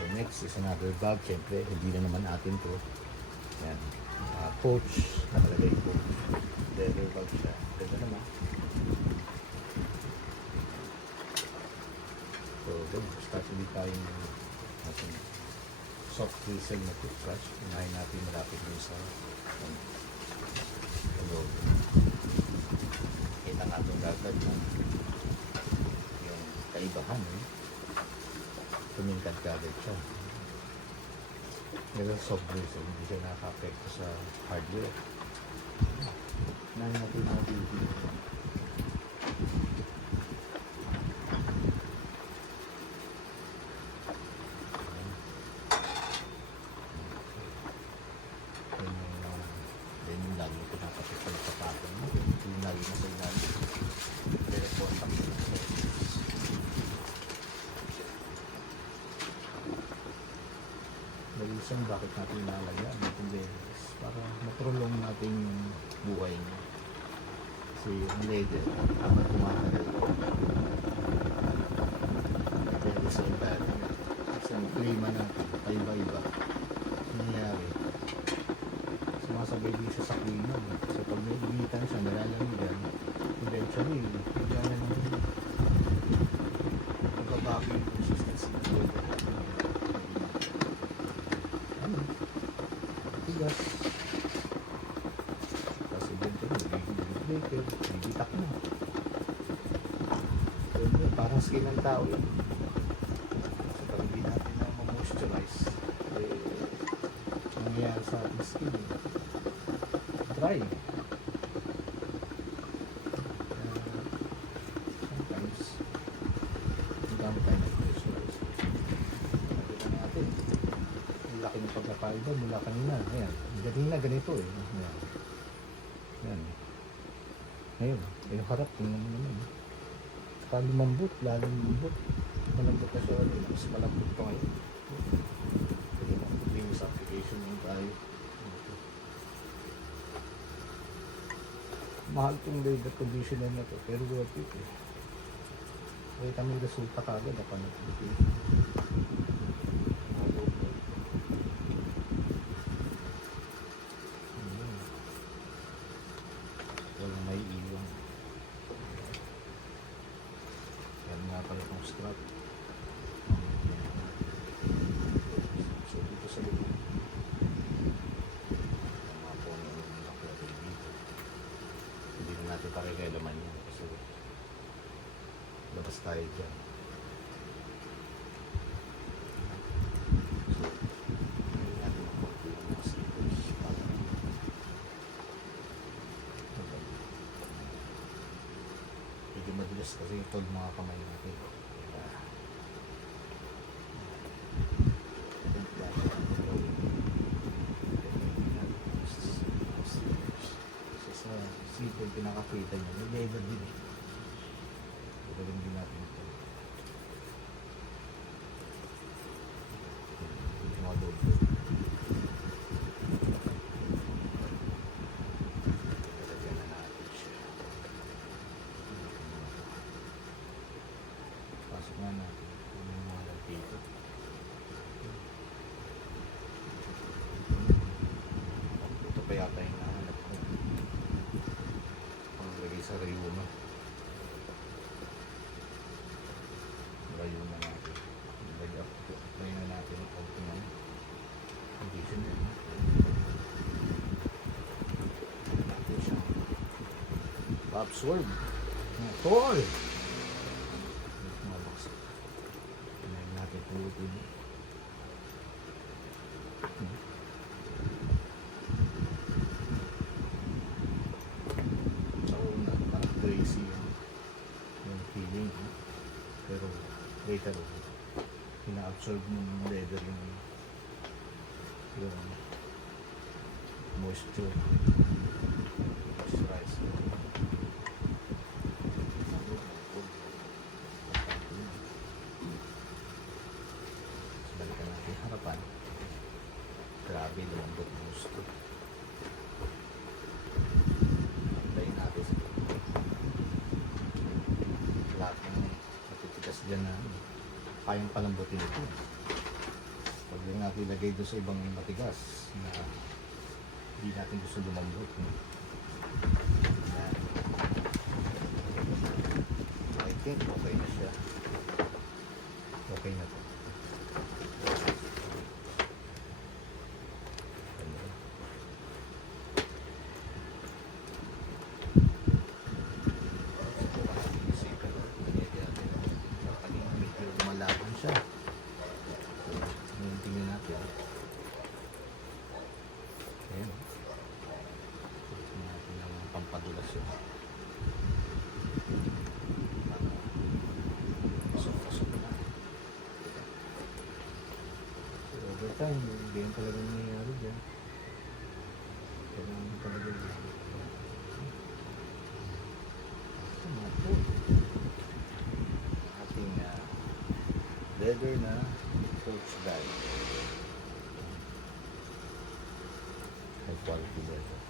So next is another bag. Siyempre, hindi na naman atin to. Yan. Pouch. Nakalagay pouch. Leather bag siya. Ganda naman. So, start ulit tayong ating soft bristle na toothbrush. Unahin natin malapit dun sa loob. Kita nga itong gagad na yung kaibahan. Tumingkad kagad siya. Pero soft bristle, hindi siya nakaka-apekto sa hardware. Unahin natin mga beauty. Reason bakit natin nalagyan itong layers para maprolong natin yung buhay niya. Kasi yung leather habang tumatagal dahil sa environment, isang klima natin paiba-iba nangyayari, sumasabay din siya sa klima. So pag may initan siya, nalalamigan, eventually bigla na naman magbabago yung consistency ng leather. Tigas. Tapos eventually, bibitak na. So, parang skin ng tao yun. So, pag hindi natin na ma-moisturize, nangyayari sa ating skin. Dry. Sometimes, ang dami tayo na-moisturize. Nakita natin. Laki ng pagkakaiba mula kanina. Ayan. Kanina ganito eh. Ayan. Ayan. Ngayon, yung harap, tingnan mo naman. Saka lumambot, lalong lumambot. Malambot na siya. Mas malambot pa ngayon. Pwede na continuous application yung tayo. Mahal itong leather conditioner na to, pero worth it eh. Kaya kami resulta kagad upon application. Walang may iwan. Yan nga pala itong strap. So dito sa loob, mga po yung nakalagay dito. Hindi na natin pakikialaman yan kasi labas tayo dyan. So hindi natin makuha yung mga stickers para medyo madulas kasi itong mga kamay natin. So sa zipper pinakakita niya, may leather din eh. Pagaling din natin ito. Mga loob. Talagyan na natin siya. Pasok nga natin yung mga dito. Ito pa yata yung nahanap ko. Panglagay sa rayuma. Rayuma natin. Lagay na natin ang optimum condition yun. Natin siya. Absorb. Toy! Pulutin. Sa una, parang crazy yung feeling. Pero later, pina-absorb ng leather yung moisture. Moisturize. Harapan. Grabe, lumambot ng gusto. Antayin natin sa lahat ng matitigas dyan na kayang palambutin ito. Huwag lang natin ilagay doon sa ibang matigas na hindi natin gusto lumambot. No? Yan. I think okay na siya. Okay na to. Malaban siya. Ngayon tingnan natin. Ayan. Tingnan natin ang pampadulas yun. Pasok-pasok na. So, over time, ganyan talaga nangyayari dyan. Kailangan talaga yun. Ating leather na coach bag. High quality leather.